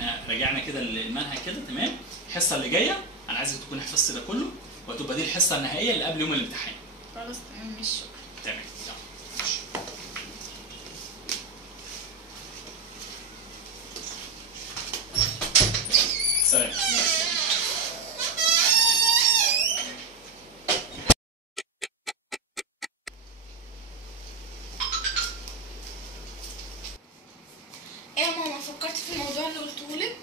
احنا راجعنا كده المنهج كده تمام. الحصه اللي جايه انا عايزك تكون حفظت ده كله، وتبقى دي الحصه النهائيه اللي قبل يوم الامتحان. خلاص تمام ماشي. تمام يلا ماشي. سلام. ايه يا ماما، فكرت في الموضوع اللي قلتهولك؟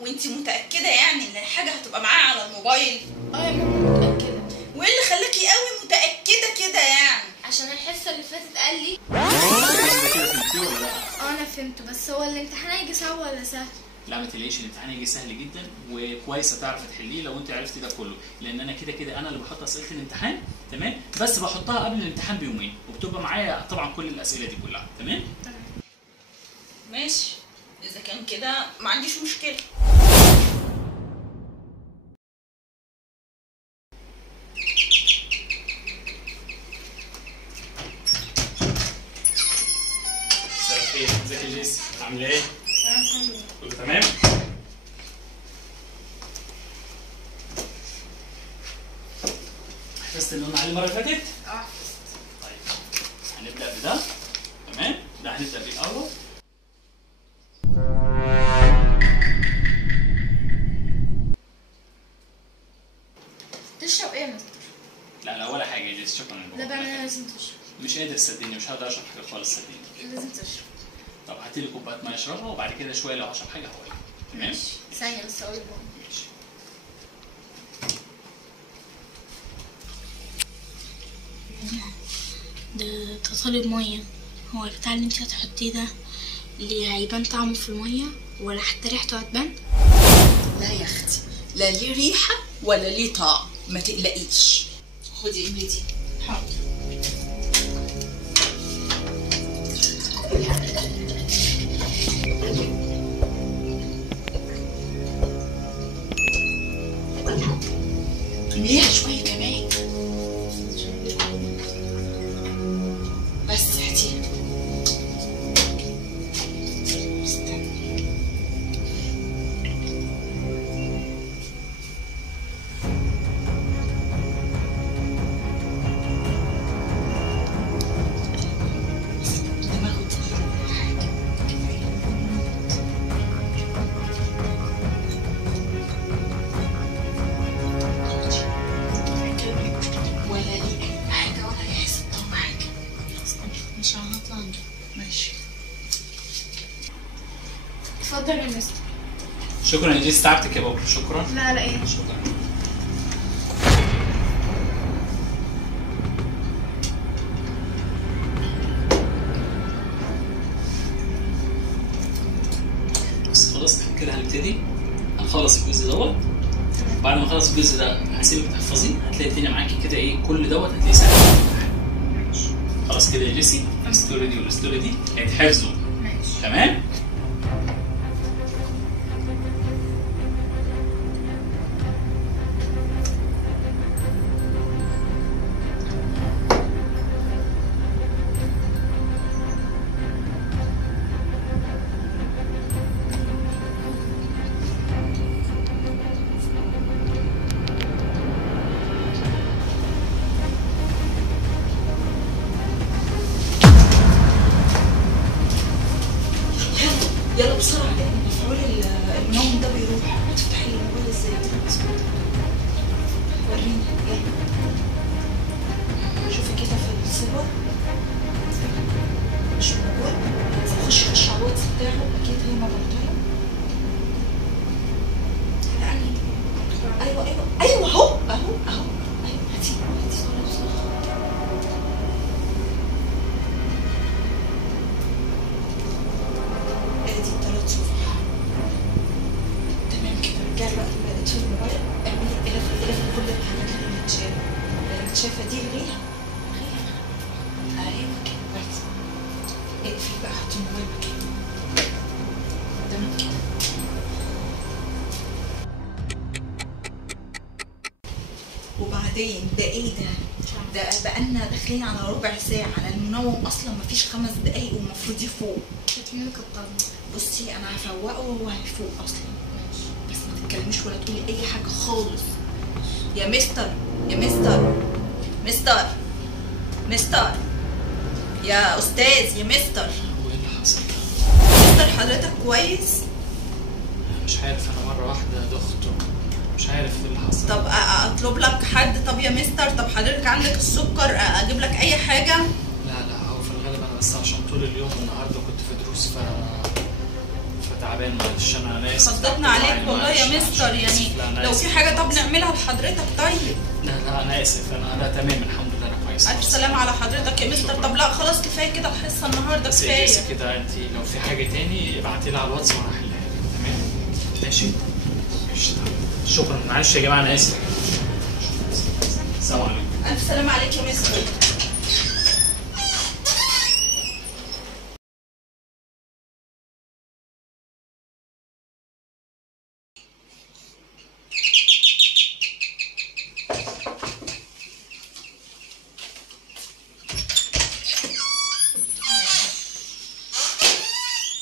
وانتي متأكدة يعني ان الحاجة هتبقى معاه على الموبايل؟ اه يا ماما متأكدة. وايه اللي خلاكي قوي متأكدة كده يعني؟ عشان الحصة اللي فاتت قال لي. كده فهمتيه ولا لا؟ انا فهمته، بس هو الامتحان هيجي صعب ولا سهل؟ لا ما تقلقيش، الامتحان هيجي سهل جدا وكويس هتعرفي تحليه لو انت عرفتي ده كله، لان انا كده انا اللي بحط اسئله الامتحان تمام، بس بحطها قبل الامتحان بيومين وبتبقى معايا طبعا كل الاسئله دي كلها تمام. تمام ماشي، اذا كان كده ما عنديش مشكلة. مساء الخير، ازيك يا جيسي؟ عامله ايه؟ تمام الحمد لله. كله تمام؟ حفظت اللي قلنا عليه المره اللي فاتت؟ اه طيب هنبدا بده تمام؟ ده هنبدا بيه الاول. تشرب ايه يا مستر؟ لا ولا حاجه يا جيسي، شكرا لا بقى انا لازم تشرب. مش قادر صدقني، مش هقدر اشرب حاجه خالص صدقني. لازم تشرب. طب هاتي لي كوبايه ميه اشربها وبعد كده شويه لو هشرب حاجه هقول لك تمام؟ ماشي ثانية بس اقول لهم. ماشي. ده طالب مية، هو البتاع اللي انتي هتحطيه ده اللي هيبان طعمه في المية ولا حتى ريحته هتبان؟ لا يا اختي، لا ليه ريحة ولا ليه طعم، ما تقلقيش. خدي دي. حاضر. ليها شوية كمان بس هاتيها. اتفضل يا مستر. شكرا يا جيسي، تعبتك يا بابا. شكرا. لا ايه. شكرا. بس خلاص احنا كده هنبتدي هنخلص الجزء دوت. بعد ما نخلص الجزء ده هسيبك تحفظيه، هتلاقي الدنيا معاكي كده ايه، كل دوت هتلاقيه سهل. خلاص كده يا جيسي، الستوري دي والستوري دي هيتحفظوا. ماشي تمام؟ يلا بسرعة كده، مفعول المنوم ده بيروح. هتفتحي الموبايل ازاي؟ وريني يلا. شوفي كده في الصور، مش موجود. خش على الواتس بتاعه، اكيد هي مبطلة. يعني ايوه اهو ايوه هاتي ادي 3 صفح. تمام كده، رجعي بقى تشوفي الموبايل، اعملي الف كل الحاجات اللي متشافه دي ليها. ايوه كده بس اقفلي بقى، حطي الموبايل مكانه. تمام كده. وبعد وبعدين ده ايه ده بقالنا داخلين على ربع ساعه، على المنوم اصلا مفيش 5 دقايق والمفروض يفوق. بتمنى كترنا. بصي انا هفوقه وهو هيفوق اصلا، بس ما تتكلميش ولا تقولي اي حاجه خالص. يا مستر يا مستر مستر مستر يا استاذ يا مستر. وايه اللي حصل؟ مستر حضرتك كويس؟ مش عارف، انا مره واحده دخت مش عارف ايه اللي حصل. طب اطلب لك حد؟ طب يا مستر، طب حضرتك عندك السكر اجيب لك اي حاجه؟ لا هو في الغالب انا بس عشان طول اليوم النهارده كنت في دروس فتعبان، معلش انا اسف. خضتنا عليك والله يا مستر، يعني لو في حاجه طب نعملها لحضرتك. طيب لا انا اسف، انا تمام الحمد لله، انا كويس. الف سلامه على حضرتك يا مستر. طب لا خلاص كفايه كده الحصه النهارده كفايه. بس كده انت لو في حاجه تاني ابعتي لي على الواتس وانا هحلها لك. تمام ماشي. شكرا، معلش يا جماعه انا اسف. السلام عليكم. الف سلامه عليك يا مستر.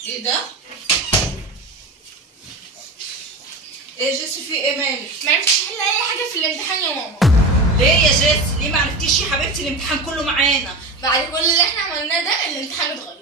ايه ده؟ ايه جيسي في ايه مالك؟ معرفتش احل اي حاجه في الامتحان يا ماما. ليه يا جيسي؟ ليه ما عرفتيش يا حبيبتي الامتحان كله معانا؟ بعد كل اللي احنا عملناه ده الامتحان اتغير.